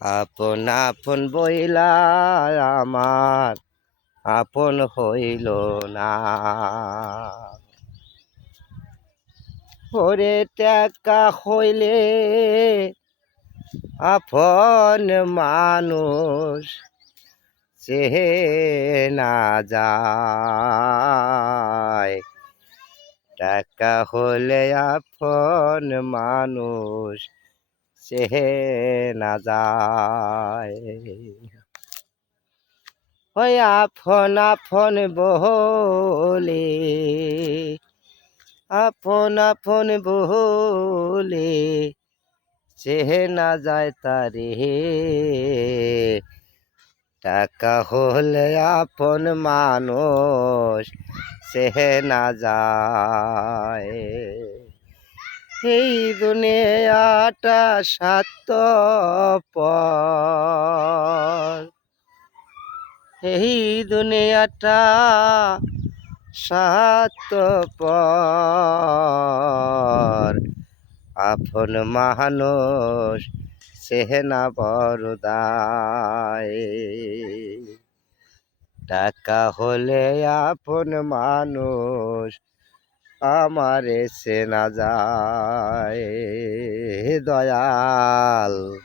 আপন আপন বইলা আমার আপন হইল না। ওরে টাকা হইলে আপন মানুষ চেনা যায়। টাকা হলে আপন মানুষ চেনা যায়। ওই আপন আপন বলে, আপন আপন বলে চেনা যায় তারে। টাকা হলে আপন মানুষ চেনা যায়। এই দুনিয়াটা স্বার্থপর, এই দুনিয়াটা স্বার্থপর। আপন মানুষ চেনা বড় দায়। টাকা হলে আপন মানুষ আমারে চেনা যায়। দয়াল।